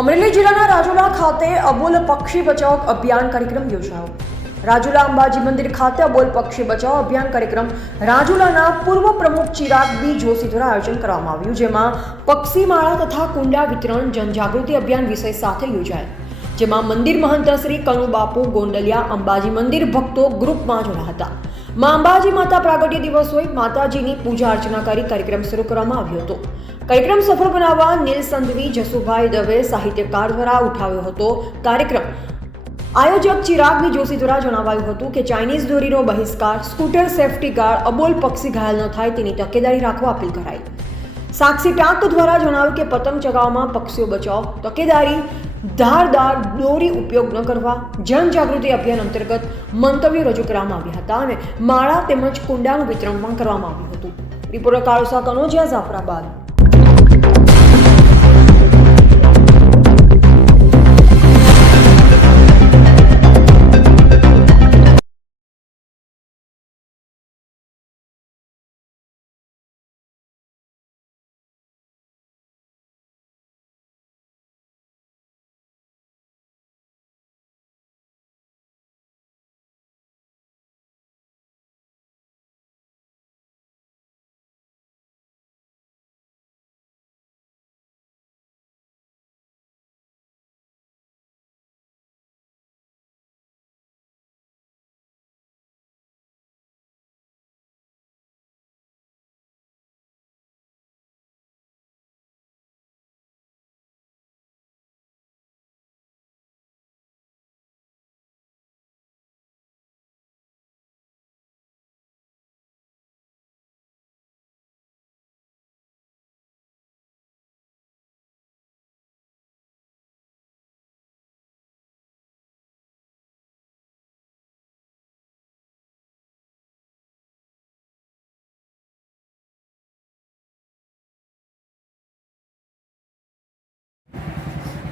અમરેલી જિલ્લાના રાજુલા ખાતે અબોલ પક્ષી બચાવ અભિયાન કાર્યક્રમ યોજાયો। રાજુલા અંબાજી મંદિર ખાતે અબોલ પક્ષી બચાવ અભિયાન કાર્યક્રમ રાજુલાના પૂર્વ પ્રમુખ ચિરાગ બી જોશી દ્વારા આયોજન કરવામાં આવ્યું, જેમાં પક્ષી માળા તથા કુંડા વિતરણ જનજાગૃતિ અભિયાન વિષય સાથે યોજાય, જેમાં મંદિર મહંત શ્રી કનુબાપુ ગોંડલિયા અંબાજી મંદિર ભક્તો ગ્રુપમાં જોડાયા હતા। માં અંબાજી માતા પ્રાગટ્ય દિવસ હોય માતાજીની પૂજા અર્ચના કરી કાર્યક્રમ શરૂ કરવામાં આવ્યો હતો। કાર્યક્રમ સફળ બનાવવા નીલ સંધવી જસુભાઈ દવે સાહિત્યકાર દ્વારા ઉઠાવ્યો હતો। કાર્યક્રમ આયોજક ચિરાગ બી જોશી દ્વારા જણાવાયું હતું કે ચાઇનીઝ દોરીનો બહિષ્કાર, સ્કૂટર સેફટી ગાર્ડ, અબોલ પક્ષી ઘાયલ ન થાય તેની તકેદારી રાખવા અપીલ કરાઈ। સાક્ષી ટાંક દ્વારા જણાવ્યું કે પતંગ ચગાવવામાં પક્ષીઓ બચાવ, તકેદારી, ધારદાર દોરી ઉપયોગ ન કરવા, જનજાગૃતિ અભિયાન અંતર્ગત મંતવ્યો રજૂ કરવામાં આવ્યા હતા અને માળા તેમજ કુંડાનું વિતરણ પણ કરવામાં આવ્યું હતું। રિપોર્ટર કાળુસા કનોજિયા, જાફરાબાદ।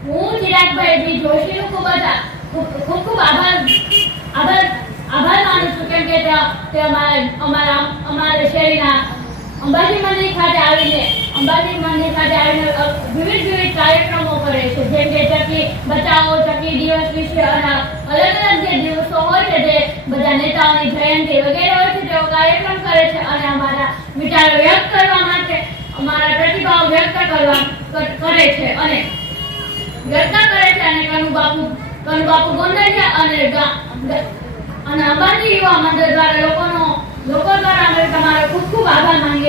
હું ચિરાગભાઈ બી જોશીનો ખૂબ આભાર માનું છું, કેમ કે તે અમારા શહેરના અંબાજી મંદિર ખાતે આવીને વિવિધ કાર્યક્રમો કરે છે, જેમ કે ચકી બચાવો, ચકી દિવસ વિશે અને અલગ જે દિવસો હોય છે તે બધા નેતાઓની જયંતિ વગેરે હોય છે તેઓ કાર્યક્રમ કરે છે અને અમારા વિચારો વ્યક્ત કરવા માટે અમારા પ્રતિભાવ વ્યક્ત કરે છે અને કનુબાપુ ગોંડલિયા અને અંબાજી યુવા મંડળ દ્વારા લોકો દ્વારા અમે તમારો ખૂબ આભાર માનીએ।